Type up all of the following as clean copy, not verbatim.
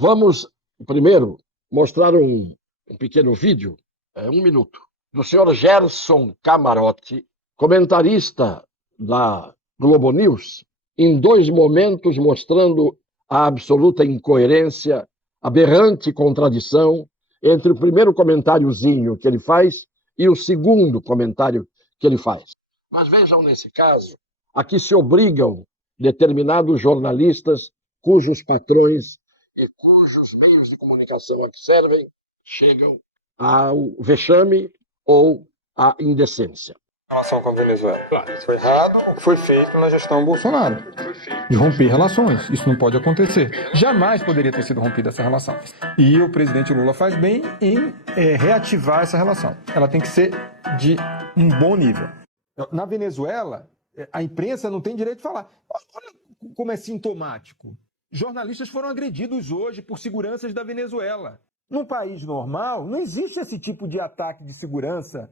Vamos primeiro mostrar um pequeno vídeo, 1 minuto, do senhor Gerson Camarotti, comentarista da Globo News, em 2 momentos mostrando a absoluta incoerência, aberrante contradição entre o primeiro comentáriozinho que ele faz e o segundo comentário que ele faz. Mas vejam nesse caso, aqui se obrigam determinados jornalistas cujos patrões e cujos meios de comunicação a que servem chegam ao vexame ou à indecência. Em relação com a Venezuela. Foi errado o que foi feito na gestão Bolsonaro, de romper relações. Isso não pode acontecer. Jamais poderia ter sido rompida essa relação. E o presidente Lula faz bem em reativar essa relação. Ela tem que ser de um bom nível. Na Venezuela, a imprensa não tem direito de falar. Olha como é sintomático. Jornalistas foram agredidos hoje por seguranças da Venezuela. Num país normal, não existe esse tipo de ataque de segurança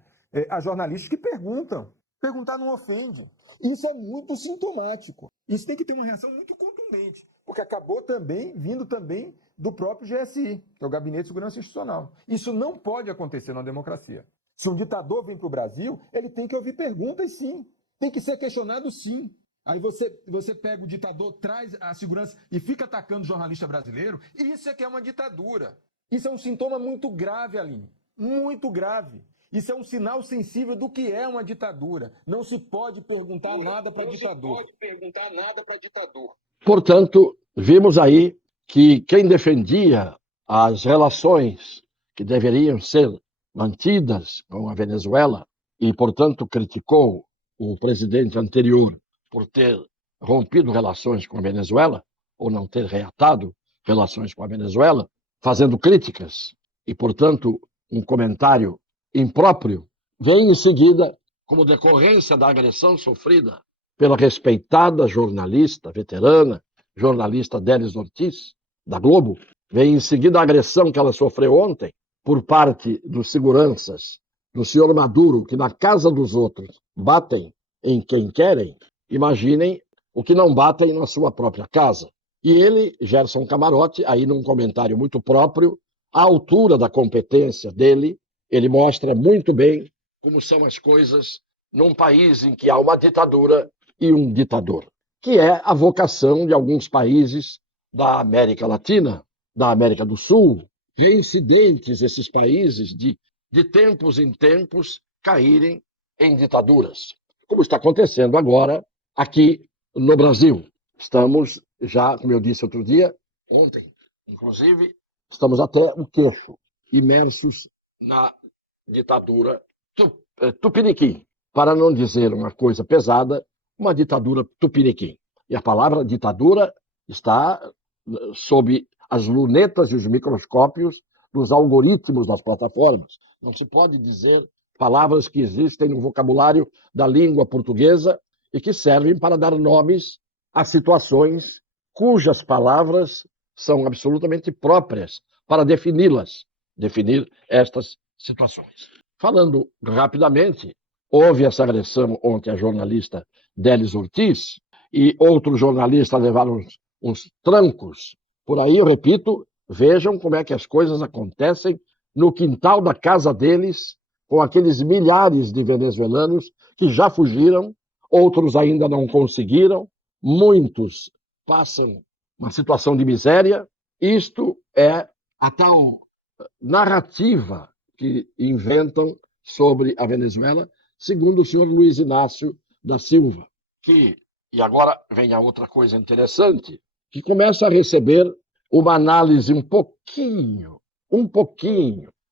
a jornalistas que perguntam. Perguntar não ofende. Isso é muito sintomático. Isso tem que ter uma reação muito contundente, porque acabou vindo também do próprio GSI, que é o Gabinete de Segurança Institucional. Isso não pode acontecer numa democracia. Se um ditador vem para o Brasil, ele tem que ouvir perguntas, sim. Tem que ser questionado, sim. Aí você pega o ditador, traz a segurança e fica atacando o jornalista brasileiro. Isso é que é uma ditadura. Isso é um sintoma muito grave, Aline. Muito grave. Isso é um sinal sensível do que é uma ditadura. Não se pode perguntar nada para ditador. Portanto, vimos aí que quem defendia as relações que deveriam ser mantidas com a Venezuela e, portanto, criticou o presidente anterior por ter rompido relações com a Venezuela, ou não ter reatado relações com a Venezuela, fazendo críticas e, portanto, um comentário impróprio, vem em seguida, como decorrência da agressão sofrida pela respeitada jornalista veterana, jornalista Délis Ortiz, da Globo, vem em seguida a agressão que ela sofreu ontem por parte dos seguranças do senhor Maduro, que na casa dos outros batem em quem querem, imaginem o que não batem na sua própria casa. E ele, Gerson Camarotti, aí num comentário muito próprio, à altura da competência dele, ele mostra muito bem como são as coisas num país em que há uma ditadura e um ditador, que é a vocação de alguns países da América Latina, da América do Sul, reincidentes esses países de tempos em tempos caírem em ditaduras, como está acontecendo agora aqui no Brasil. Estamos já, como eu disse outro dia, ontem, inclusive, estamos até o queixo, imersos na ditadura tupiniquim, para não dizer uma coisa pesada, uma ditadura tupiniquim. E a palavra ditadura está sob as lunetas e os microscópios dos algoritmos das plataformas. Não se pode dizer palavras que existem no vocabulário da língua portuguesa e que servem para dar nomes a situações cujas palavras são absolutamente próprias para defini-las, definir estas situações. Falando rapidamente, houve essa agressão ontem à jornalista Délis Ortiz e outros jornalistas levaram uns trancos. Por aí, eu repito, vejam como é que as coisas acontecem no quintal da casa deles, com aqueles milhares de venezuelanos que já fugiram, outros ainda não conseguiram, muitos passam uma situação de miséria. Isto é a tal narrativa que inventam sobre a Venezuela, segundo o senhor Luiz Inácio da Silva, que, e agora vem a outra coisa interessante, que começa a receber uma análise um pouquinho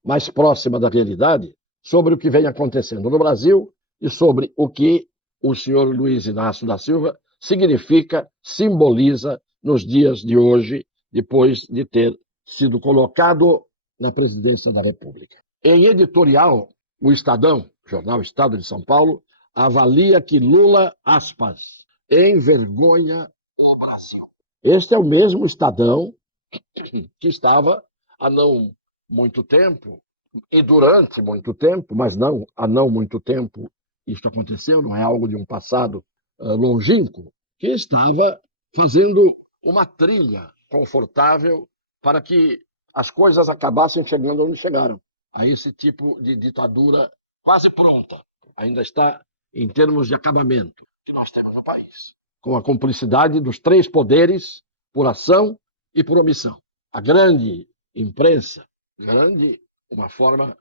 mais próxima da realidade sobre o que vem acontecendo no Brasil e sobre o que o senhor Luiz Inácio da Silva significa, simboliza nos dias de hoje, depois de ter sido colocado na presidência da República. Em editorial, o Estadão, jornal Estado de São Paulo, avalia que Lula, aspas, envergonha o Brasil. Este é o mesmo Estadão que estava há não muito tempo, e durante muito tempo, mas não há não muito tempo isto aconteceu, não é algo de um passado longínquo, que estava fazendo uma trilha confortável para que as coisas acabassem chegando onde chegaram, a esse tipo de ditadura quase pronta. Ainda está em termos de acabamento que nós temos no país, com a cumplicidade dos três poderes, por ação e por omissão. A grande imprensa, uma forma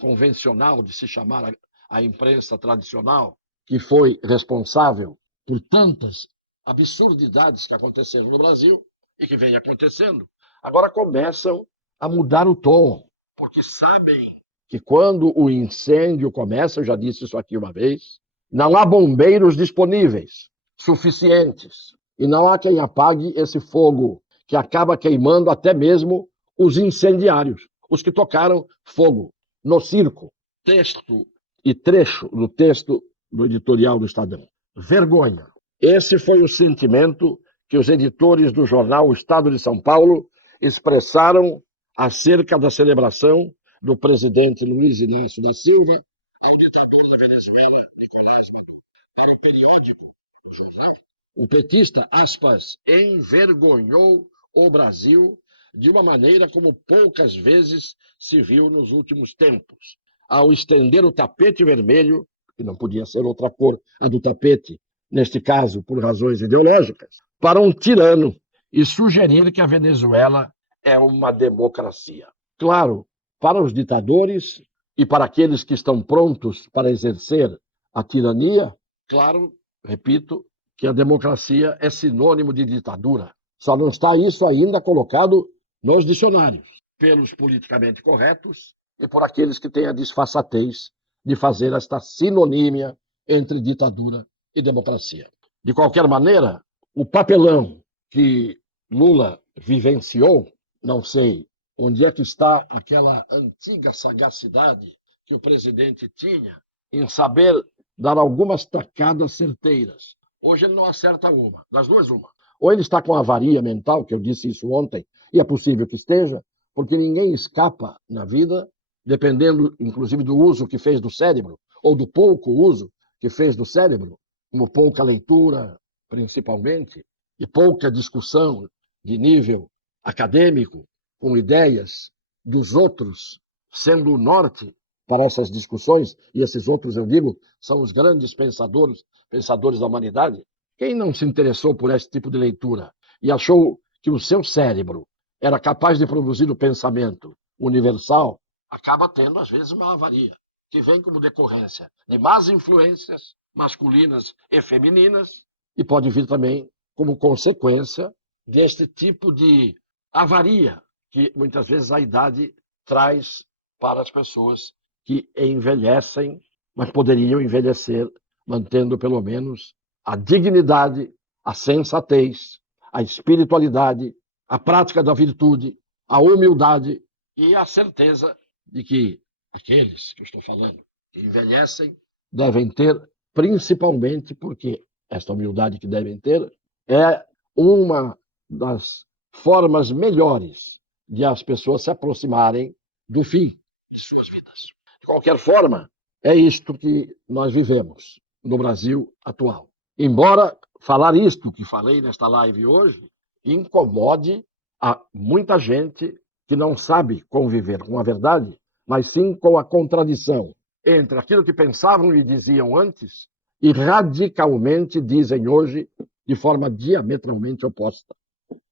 convencional de se chamar a imprensa tradicional, que foi responsável por tantas absurdidades que aconteceram no Brasil e que vem acontecendo, agora começam a mudar o tom, porque sabem que quando o incêndio começa, eu já disse isso aqui uma vez, não há bombeiros disponíveis, suficientes, e não há quem apague esse fogo que acaba queimando até mesmo os incendiários, os que tocaram fogo no circo. Texto e trecho do texto do editorial do Estadão. Vergonha. Esse foi o sentimento que os editores do jornal O Estado de São Paulo expressaram acerca da celebração do presidente Luiz Inácio da Silva ao ditador da Venezuela, Nicolás Maduro. Para o periódico, o jornal, o petista, aspas, envergonhou o Brasil de uma maneira como poucas vezes se viu nos últimos tempos, ao estender o tapete vermelho, que não podia ser outra cor, a do tapete, neste caso por razões ideológicas, para um tirano e sugerir que a Venezuela é uma democracia. Claro, para os ditadores e para aqueles que estão prontos para exercer a tirania, claro, repito, que a democracia é sinônimo de ditadura. Só não está isso ainda colocado nos dicionários, pelos politicamente corretos e por aqueles que têm a disfarçatez de fazer esta sinonímia entre ditadura e democracia. De qualquer maneira, o papelão que Lula vivenciou, não sei onde é que está aquela antiga sagacidade que o presidente tinha em saber dar algumas tacadas certeiras. Hoje ele não acerta uma, das duas uma. Ou ele está com avaria mental, que eu disse isso ontem, e é possível que esteja, porque ninguém escapa na vida, dependendo inclusive do uso que fez do cérebro, ou do pouco uso que fez do cérebro, como pouca leitura, principalmente, e pouca discussão de nível acadêmico, com ideias dos outros, sendo o norte para essas discussões, e esses outros, eu digo, são os grandes pensadores da humanidade. Quem não se interessou por esse tipo de leitura e achou que o seu cérebro era capaz de produzir o pensamento universal, acaba tendo, às vezes, uma avaria, que vem como decorrência de más influências masculinas e femininas, e pode vir também como consequência deste tipo de avaria que, muitas vezes, a idade traz para as pessoas que envelhecem, mas poderiam envelhecer mantendo, pelo menos, a dignidade, a sensatez, a espiritualidade, a prática da virtude, a humildade e a certeza de que aqueles que eu estou falando que envelhecem devem ter, principalmente porque esta humildade que devem ter é uma das formas melhores de as pessoas se aproximarem do fim de suas vidas. De qualquer forma, é isto que nós vivemos no Brasil atual. Embora falar isto que falei nesta live hoje incomode a muita gente que não sabe conviver com a verdade, mas sim com a contradição entre aquilo que pensavam e diziam antes e radicalmente dizem hoje de forma diametralmente oposta.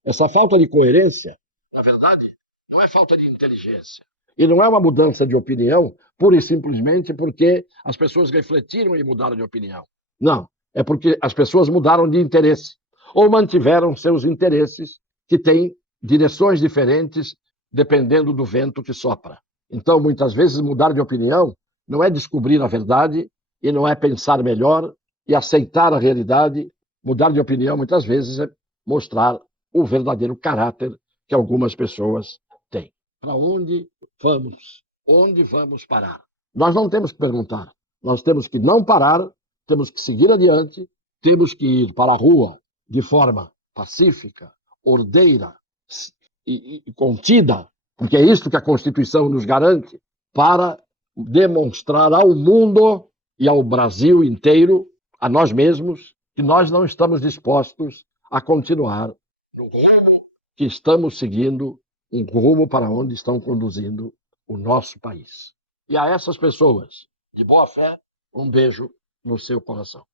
Essa falta de coerência, na verdade, não é falta de inteligência. E não é uma mudança de opinião pura e simplesmente porque as pessoas refletiram e mudaram de opinião. Não, é porque as pessoas mudaram de interesse ou mantiveram seus interesses que têm direções diferentes dependendo do vento que sopra. Então, muitas vezes, mudar de opinião não é descobrir a verdade e não é pensar melhor e aceitar a realidade. Mudar de opinião, muitas vezes, é mostrar o verdadeiro caráter que algumas pessoas têm. Para onde vamos? Onde vamos parar? Nós não temos que perguntar. Nós temos que não parar, temos que seguir adiante, temos que ir para a rua de forma pacífica, ordeira e contida, porque é isso que a Constituição nos garante, para demonstrar ao mundo e ao Brasil inteiro, a nós mesmos, que nós não estamos dispostos a continuar no rumo que estamos seguindo um rumo para onde estão conduzindo o nosso país. E a essas pessoas de boa fé, um beijo no seu coração.